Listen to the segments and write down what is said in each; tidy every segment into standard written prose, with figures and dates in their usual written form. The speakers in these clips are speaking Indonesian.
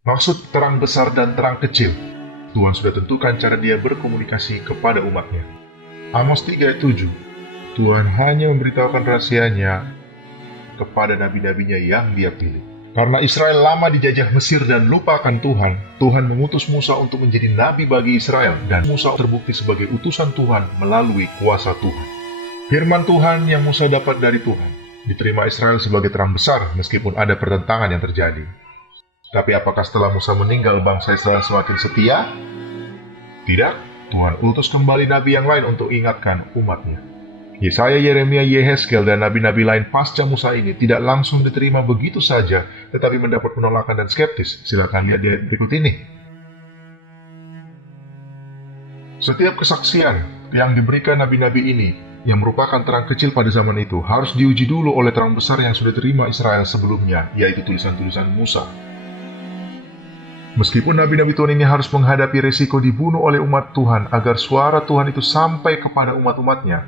Maksud terang besar dan terang kecil, Tuhan sudah tentukan cara dia berkomunikasi kepada umatnya. Amos 3 ayat 7, Tuhan hanya memberitahukan rahasianya kepada nabi-nabinya yang dia pilih. Karena Israel lama dijajah Mesir dan lupa akan Tuhan, Tuhan mengutus Musa untuk menjadi nabi bagi Israel, dan Musa terbukti sebagai utusan Tuhan melalui kuasa Tuhan. Firman Tuhan yang Musa dapat dari Tuhan diterima Israel sebagai terang besar meskipun ada pertentangan yang terjadi. Tapi apakah setelah Musa meninggal bangsa Israel semakin setia? Tidak, Tuhan utus kembali nabi yang lain untuk ingatkan umatnya. Yesaya, Yeremia, Yehezkel, dan nabi-nabi lain pasca Musa ini tidak langsung diterima begitu saja, tetapi mendapat penolakan dan skeptis. Silakan lihat di berikut ini. Setiap kesaksian yang diberikan nabi-nabi ini, yang merupakan terang kecil pada zaman itu, harus diuji dulu oleh terang besar yang sudah diterima Israel sebelumnya, yaitu tulisan-tulisan Musa. Meskipun nabi-nabi Tuhan ini harus menghadapi resiko dibunuh oleh umat Tuhan agar suara Tuhan itu sampai kepada umat-umatnya,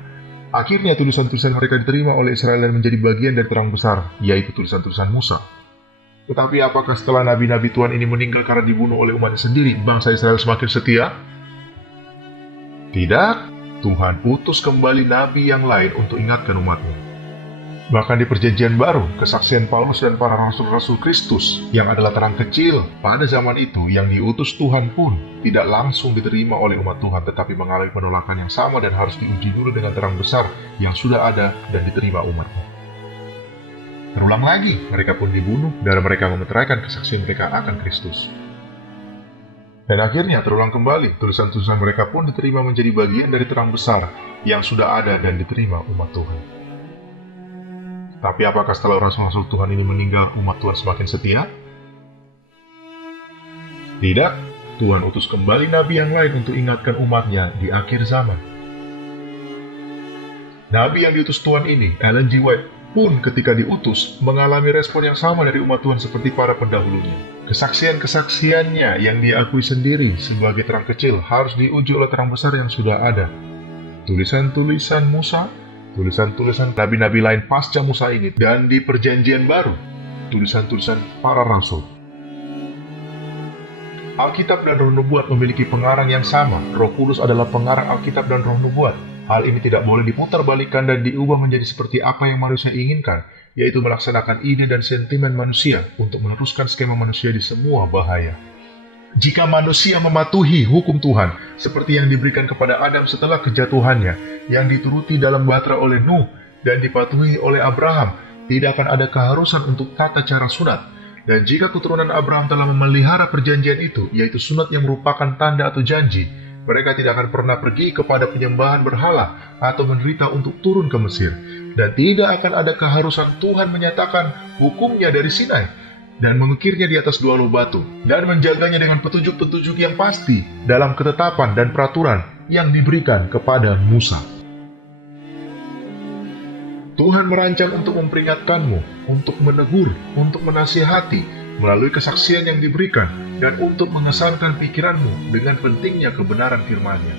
akhirnya tulisan-tulisan mereka diterima oleh Israel dan menjadi bagian dari terang besar, yaitu tulisan-tulisan Musa. Tetapi apakah setelah nabi-nabi Tuhan ini meninggal karena dibunuh oleh umatnya sendiri, bangsa Israel semakin setia? Tidak, Tuhan utus kembali nabi yang lain untuk ingatkan umatnya. Bahkan di perjanjian baru, kesaksian Paulus dan para rasul-rasul Kristus yang adalah terang kecil pada zaman itu yang diutus Tuhan pun tidak langsung diterima oleh umat Tuhan, tetapi mengalami penolakan yang sama dan harus diuji dulu dengan terang besar yang sudah ada dan diterima umatnya. Terulang lagi, mereka pun dibunuh dan mereka memeteraikan kesaksian mereka akan Kristus. Dan akhirnya terulang kembali, tulisan-tulisan mereka pun diterima menjadi bagian dari terang besar yang sudah ada dan diterima umat Tuhan. Tapi apakah setelah rasul-rasul Tuhan ini meninggal, umat Tuhan semakin setia? Tidak, Tuhan utus kembali nabi yang lain untuk ingatkan umatnya di akhir zaman. Nabi yang diutus Tuhan ini, Ellen G. White, pun ketika diutus, mengalami respon yang sama dari umat Tuhan seperti para pendahulunya. Kesaksian-kesaksiannya yang diakui sendiri sebagai terang kecil harus diuji oleh terang besar yang sudah ada. Tulisan-tulisan Musa, tulisan-tulisan nabi-nabi lain pasca Musa ini, dan di perjanjian baru, tulisan-tulisan para rasul. Alkitab dan Roh Nubuat memiliki pengarang yang sama. Roh Kudus adalah pengarang Alkitab dan Roh Nubuat. Hal ini tidak boleh diputarbalikkan dan diubah menjadi seperti apa yang manusia inginkan, yaitu melaksanakan ide dan sentimen manusia untuk meneruskan skema manusia di semua bahaya. Jika manusia mematuhi hukum Tuhan, seperti yang diberikan kepada Adam setelah kejatuhannya, yang dituruti dalam Batra oleh Nuh, dan dipatuhi oleh Abraham, tidak akan ada keharusan untuk tata cara sunat. Dan jika keturunan Abraham telah memelihara perjanjian itu, yaitu sunat yang merupakan tanda atau janji, mereka tidak akan pernah pergi kepada penyembahan berhala atau menderita untuk turun ke Mesir. Dan tidak akan ada keharusan Tuhan menyatakan hukumnya dari Sinai, dan mengukirnya di atas dua loh batu, dan menjaganya dengan petunjuk-petunjuk yang pasti dalam ketetapan dan peraturan yang diberikan kepada Musa. Tuhan merancang untuk memperingatkanmu, untuk menegur, untuk menasihati melalui kesaksian yang diberikan, dan untuk mengesankan pikiranmu dengan pentingnya kebenaran firman-Nya.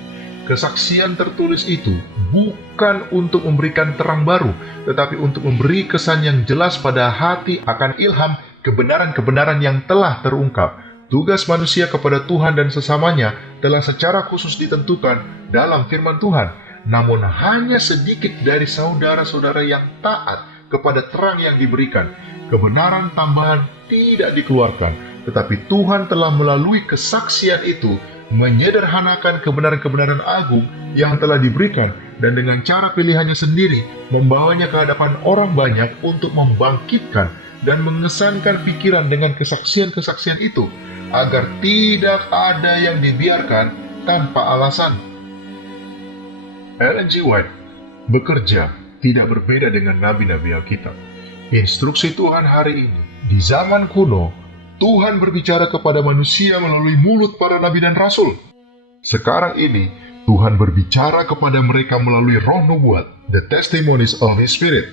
Kesaksian tertulis itu bukan untuk memberikan terang baru, tetapi untuk memberi kesan yang jelas pada hati akan ilham kebenaran-kebenaran yang telah terungkap. Tugas manusia kepada Tuhan dan sesamanya telah secara khusus ditentukan dalam firman Tuhan. Namun hanya sedikit dari saudara-saudara yang taat kepada terang yang diberikan. Kebenaran tambahan tidak dikeluarkan, tetapi Tuhan telah melalui kesaksian itu menyederhanakan kebenaran-kebenaran agung yang telah diberikan, dan dengan cara pilihannya sendiri membawanya ke hadapan orang banyak untuk membangkitkan dan mengesankan pikiran dengan kesaksian-kesaksian itu, agar tidak ada yang dibiarkan tanpa alasan. Ellen G. White bekerja tidak berbeda dengan nabi-nabi Alkitab. Instruksi Tuhan hari ini, di zaman kuno, Tuhan berbicara kepada manusia melalui mulut para nabi dan rasul. Sekarang ini, Tuhan berbicara kepada mereka melalui Roh Nubuat, the testimonies of His Spirit.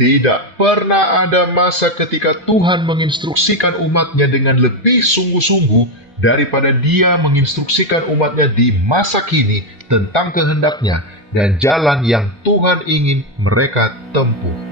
Tidak pernah ada masa ketika Tuhan menginstruksikan umatnya dengan lebih sungguh-sungguh daripada Dia menginstruksikan umatnya di masa kini tentang kehendaknya dan jalan yang Tuhan ingin mereka tempuh.